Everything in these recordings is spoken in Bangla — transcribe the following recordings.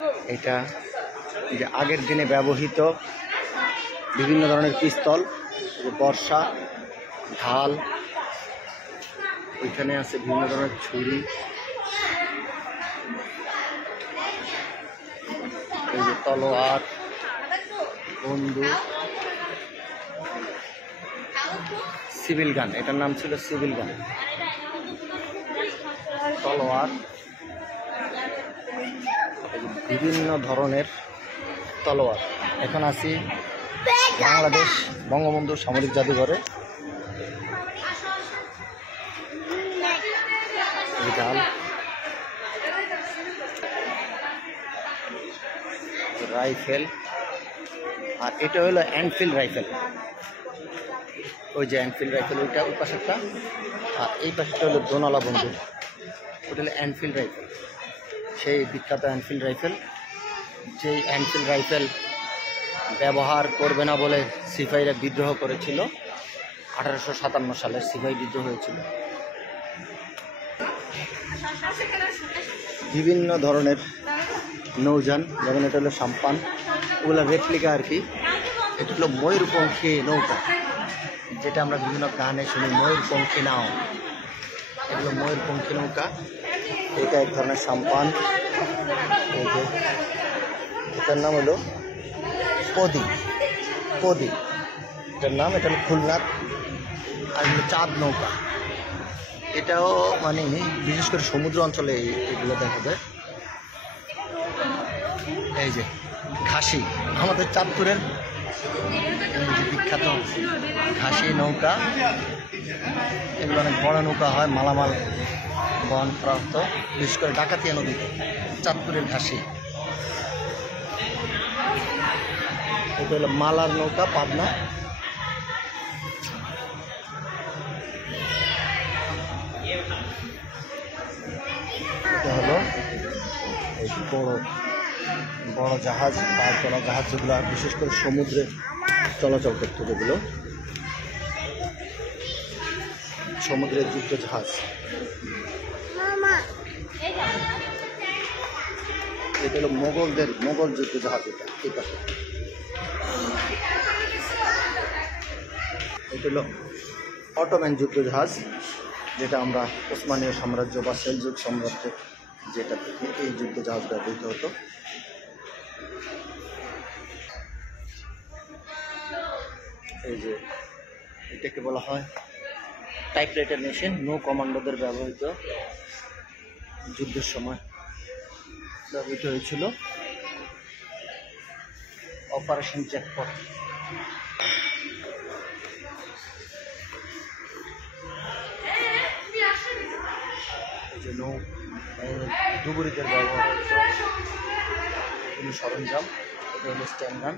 এটা যে আগের দিনে ব্যবহৃত বিভিন্ন ধরনের পিস্তল, বর্ষা, ঢাল, ওইখানে আছে বিভিন্ন ধরনের ছুরি, এই যে তলোয়ার, বন্দুক, সিভিল গান, এটার নাম ছিল সিভিল গান, তলোয়ার, বিভিন্ন ধরনের তলোয়ার। এখন আছি বাংলাদেশ বঙ্গবন্ধু সামরিক জাদুঘরে। ঢাল, রাইফেল, আর এটা হলো এনফিল্ড রাইফেল। ওই যে এনফিল্ড রাইফেল, ওইটা ওই পাশেরটা, আর এই পাশেরটা হলো দোনালা বন্দুক, ওটা হলো এনফিল্ড রাইফেল, সেই বিখ্যাত এনফিল্ড রাইফেল। যেই এনফিল্ড রাইফেল ব্যবহার করবে না বলে সিপাহীরা বিদ্রোহ করেছিল, 1857 সালে সিপাহী বিদ্রোহ হয়েছিল। বিভিন্ন ধরনের নৌযান, যেমন এটা হলো সাম্পান, ওগুলো রেপ্লিকা আর কি। এটা হলো ময়ূরপঙ্খী নৌকা, যেটা আমরা বিভিন্ন গানে শুনি, ময়ূরপঙ্খী নাও, এগুলো ময়ূরপঙ্খী নৌকা। এটা এক ধরনের সাম্পান। এই যে এটার নাম হলো পদি, পদি এটার নাম। এটা হলো খুলনার। আর হলো চাঁদ নৌকা, এটাও মানে বিশেষ করে সমুদ্র অঞ্চলে এগুলো দেখা যায়। এই যে ঘাসি, আমাদের চাঁদপুরের বিখ্যাত ঘাসি নৌকা, এগুলো অনেক বড় নৌকা হয়, মালামাল বহন প্রাপ্ত, বিশেষ করে ডাকাতিয়া নদীতে। চাঁদপুরের ঘাসি। এটা হলো মালার নৌকা, পাবনা। এটা হলো এই বড় বড় জাহাজ, পাড় চলা জাহাজ, যেগুলো বিশেষ করে সমুদ্রে চলাচল করতো, যেগুলো সমুদ্রের যুদ্ধ জাহাজ। এটা হলো মোগল যুদ্ধ জাহাজ, এটা এই পাশে। এটা হলো অটোম্যান যুদ্ধ জাহাজ, যেটা আমরা ওসমানীয় সাম্রাজ্য বা সেলজুক সাম্রাজ্য, যেটা থেকে এই যুদ্ধ জাহাজ ব্যবহৃত হতো। এই যে এটাকে বলা হয় টাইপরাইটার মেশিন, নৌ কমান্ডোদের ব্যবহৃত, যুদ্ধের সময় ব্যবহৃত হয়েছিল। Operation jackpot. এই যে নৌ ডুবুরিদের ব্যবহার সরঞ্জাম। এটা হলো স্ট্যান্ড গান।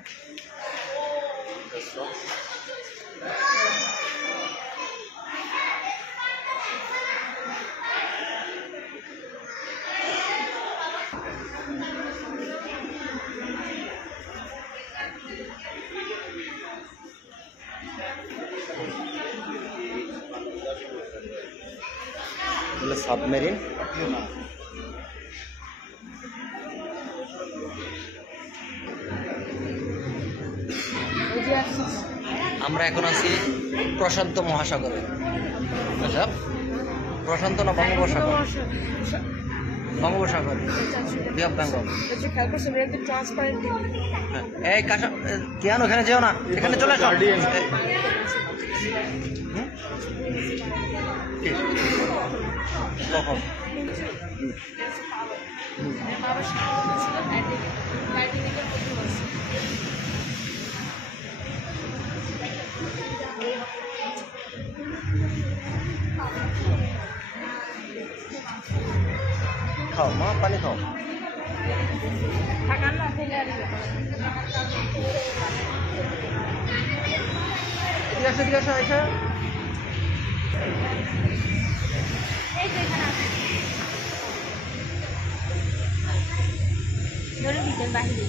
সাবমেরিন। আমরা এখন আছি প্রশান্ত মহাসাগরে। আচ্ছা, প্রশান্ত না বঙ্গোপসাগর? বঙ্গোপসাগর, বি অফ বেঙ্গল। এই কাশা কেন ওখানে যেও না, এখানে চলে আসো। কখন? খাও মা, পানি খাও। এদিকে আসো, এদিকে আসো, এসো। বাহিরে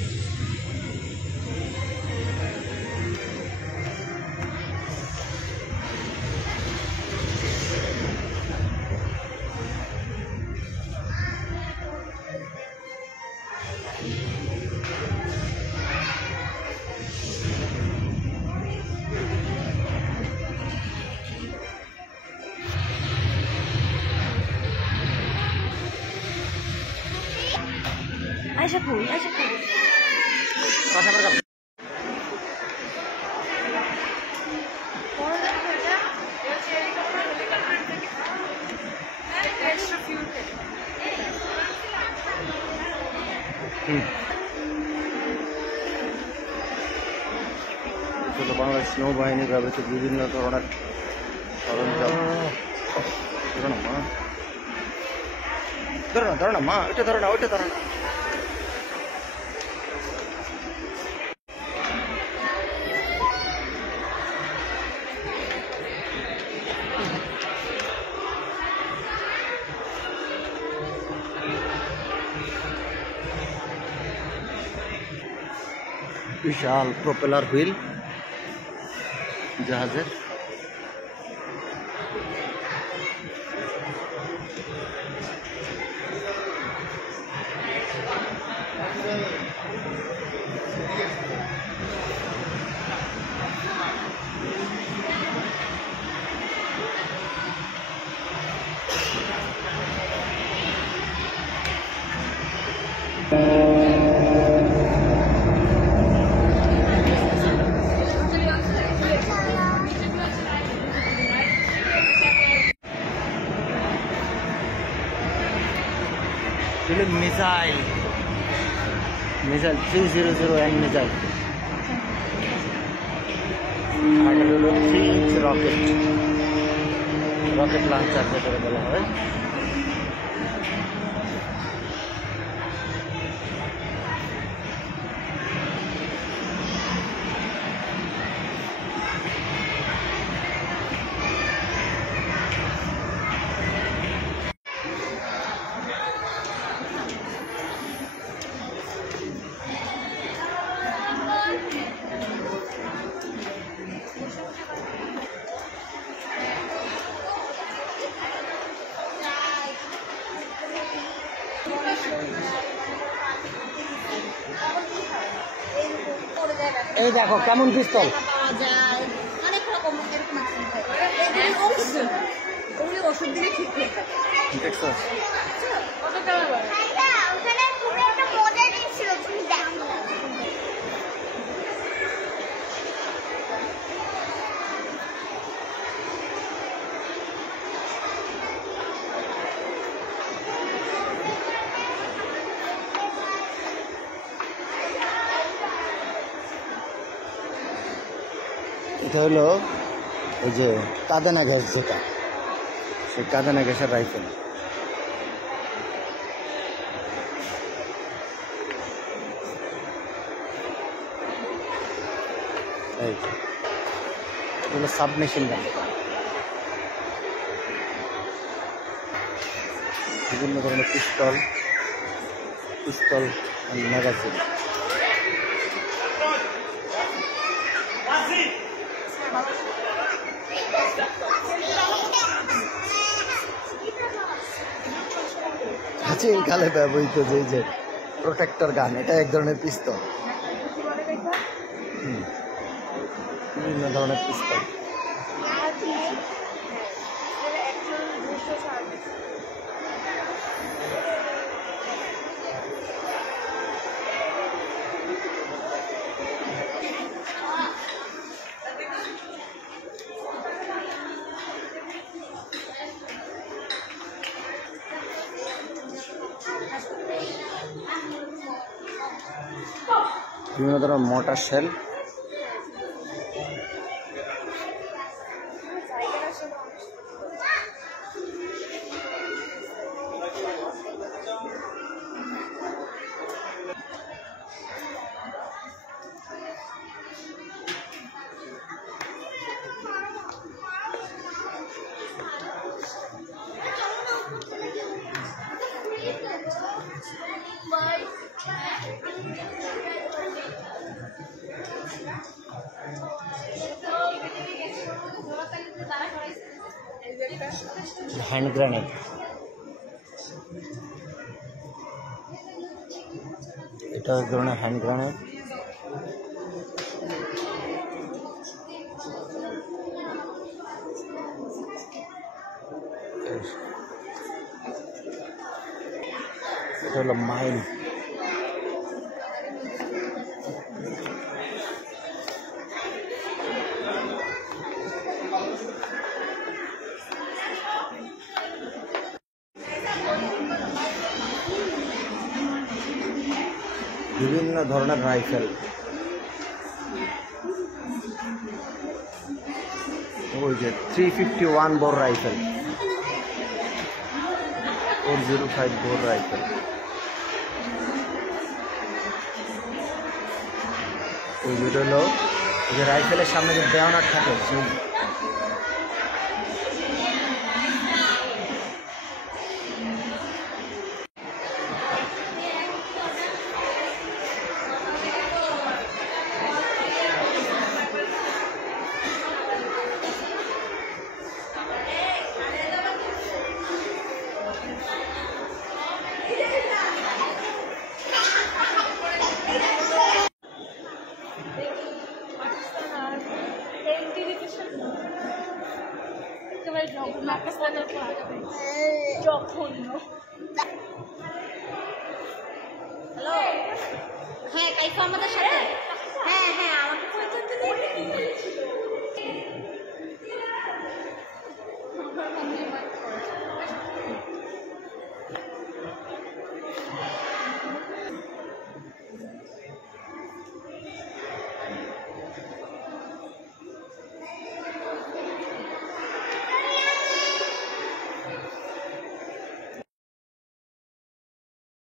Aisyah Bu, Aisyah Bu. কথা বলা বাংলাদেশ নৌবাহিনী ব্যবহৃত বিভিন্ন ধরনের সরঞ্জাম ধরো না মা ওইটা ধরো না ওইটা ধরো না বিশাল প্রপেলার হুইল জাহাজের missile 300 missile 3-inch rocket launcher যেটাকে বলা হয় এই দেখো কেমন পিস্তল অনেক রকম এরকম ওষুধ দিলে ঠিক হয়ে যাবে দেখছো এটা হলো ওই যে কাদানা গ্যাস যেটা সেই কাদানা গ্যাসের রাইফেল এগুলো সাবমেশিন গান বিভিন্ন ধরনের পিস্তল ম্যাগাজিন প্রাচীনকালে ব্যবহৃত যে প্রোটেক্টর গান এটা এক ধরনের পিস্তল বিভিন্ন ধরনের পিস্তল বিভিন্ন ধরনের মোটর শেল হ্যান্ড গ্রেনেড এটা এক ধরনের হ্যান্ড গ্রেনেড এটা হলো মাইন বিভিন্ন ধরনের রাইফেল। ওই যে 351 বোর রাইফেল, 405 বোর রাইফেল। ওই যেটা হলো যে রাইফেলের সামনে যে বেয়নার থাকে সেই হ্যালো, হ্যাঁ কাইফা আমাদের সাথে, হ্যাঁ হ্যাঁ আমাকে পরিচয় দিলে